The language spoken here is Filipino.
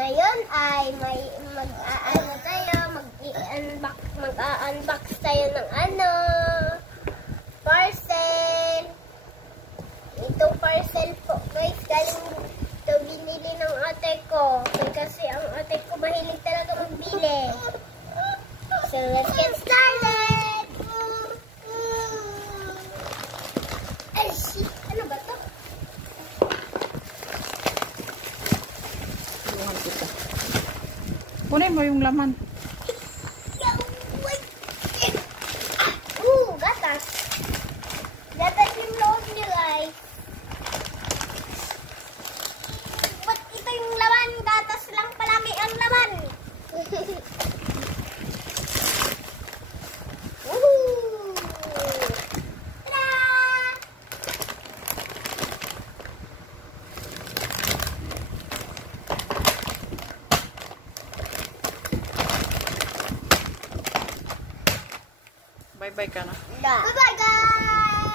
Ngayon ay mag-aano tayo, mag-unbox tayo ng parcel. Itong parcel po guys, galing ito binili ng ate ko. Kasi ang ate ko mahilig talaga magbili. So let's get started! Ay, shit! Ano ba to? Kunin mo yung laman. Gatas. Gatas yung loob niya, guys. Ba't ito yung laman? Gatas lang palagi ang laman. Woohoo! Tada! Bye-bye ka na. Bye-bye, guys!